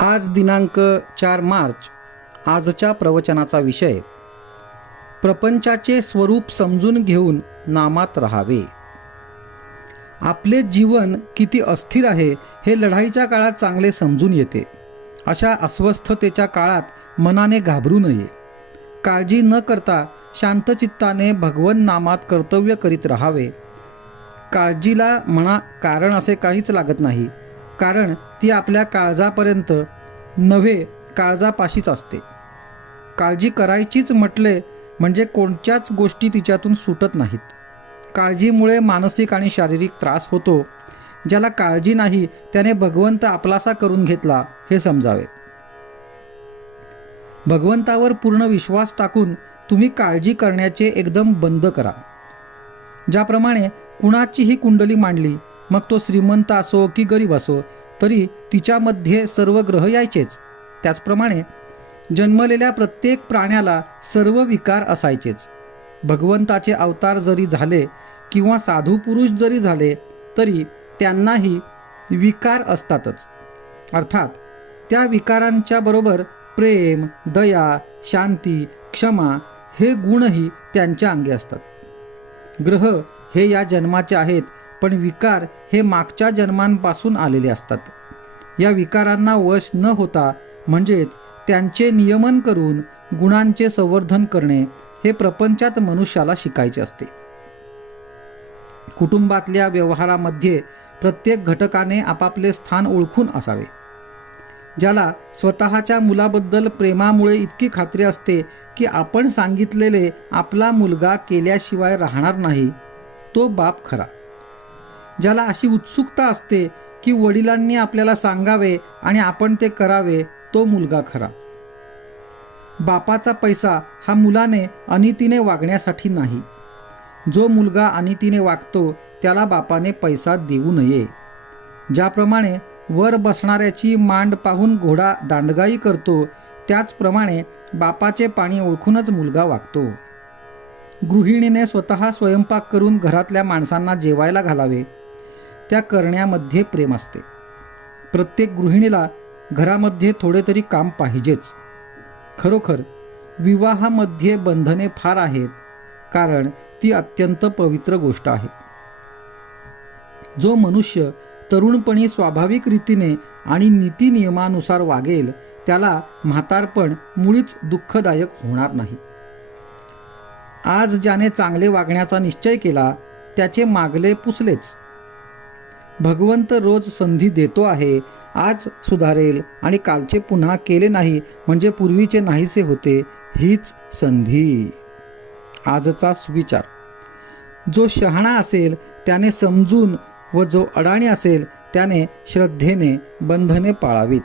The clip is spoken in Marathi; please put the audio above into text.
आज दिनांक 4 मार्च. आजच्या प्रवचनाचा विषय प्रपंचाचे स्वरूप समजून घेऊन नामात राहावे. आपले जीवन किती अस्थिर आहे हे लढाईच्या काळात चांगले समजून येते. अशा अस्वस्थतेच्या काळात मनाने घाबरू नये. काळजी न करता शांतचित्ताने भगवन नामात कर्तव्य करीत राहावे. काळजीला म्हणा कारण असे काहीच लागत नाही, कारण ती आपल्या काळजापर्यंत नव्हे काळजापाशीच असते. काळजी करायचीच म्हटले म्हणजे कोणत्याच गोष्टी तिच्यातून सुटत नाहीत. काळजीमुळे मानसिक आणि शारीरिक त्रास होतो. ज्याला काळजी नाही त्याने भगवंत आपलासा करून घेतला हे समजावे. भगवंतावर पूर्ण विश्वास टाकून तुम्ही काळजी करण्याचे एकदम बंद करा. ज्याप्रमाणे कुणाचीही कुंडली मांडली, मग तो श्रीमंत असो की गरीब असो, तरी तिच्यामध्ये सर्व ग्रह यायचेच. त्याचप्रमाणे जन्मलेल्या प्रत्येक प्राण्याला सर्व विकार असायचेच. भगवंताचे अवतार जरी झाले किंवा साधू पुरुष जरी झाले तरी त्यांनाही विकार असतातच. अर्थात त्या विकारांच्या बरोबर प्रेम, दया, शांती, क्षमा हे गुणही त्यांच्या अंगी असतात. ग्रह हे या जन्माचे आहेत, पण विकार हे मागच्या जन्मांपासून आलेले असतात. या विकारांना वश न होता म्हणजेच त्यांचे नियमन करून गुणांचे संवर्धन करणे हे प्रपंचात मनुष्याला शिकायचे असते. कुटुंबातल्या व्यवहारामध्ये प्रत्येक घटकाने आपापले स्थान ओळखून असावे. ज्याला स्वतःच्या मुलाबद्दल प्रेमामुळे इतकी खात्री असते की आपण सांगितलेले आपला मुलगा केल्याशिवाय राहणार नाही, तो बाप खरा. ज्याला अशी उत्सुकता असते की वडिलांनी आपल्याला सांगावे आणि आपण ते करावे, तो मुलगा खरा. बापाचा पैसा हा मुलाने अनितीने वागण्यासाठी नाही. जो मुलगा अनितीने वागतो त्याला बापाने पैसा देऊ नये. ज्याप्रमाणे वर बसणाऱ्याची मांड पाहून घोडा दांडगाई करतो, त्याचप्रमाणे बापाचे पाणी ओळखूनच मुलगा वागतो. गृहिणीने स्वतः स्वयंपाक करून घरातल्या माणसांना जेवायला घालावे. त्या करण्यामध्ये प्रेम असते. प्रत्येक गृहिणीला घरामध्ये थोडे तरी काम पाहिजेच. खरोखर विवाहामध्ये बंधने फार आहेत, कारण ती अत्यंत पवित्र गोष्ट आहे. जो मनुष्य तरुणपणी स्वाभाविक रीतीने आणि नीती नियमानुसार वागेल त्याला म्हातारपण मुळीच दुःखदायक होणार नाही. आज ज्याने चांगले वागण्याचा निश्चय केला त्याचे मागले पुसलेच. भगवंत रोज संधी देतो आहे. आज सुधारेल आणि कालचे पुन्हा केले नाही म्हणजे पूर्वीचे नाहीसे होते, हीच संधी. आजचा सुविचार: जो शहाणा असेल त्याने समजून व जो अडाणी असेल त्याने श्रद्धेने बंधने पाळावीत.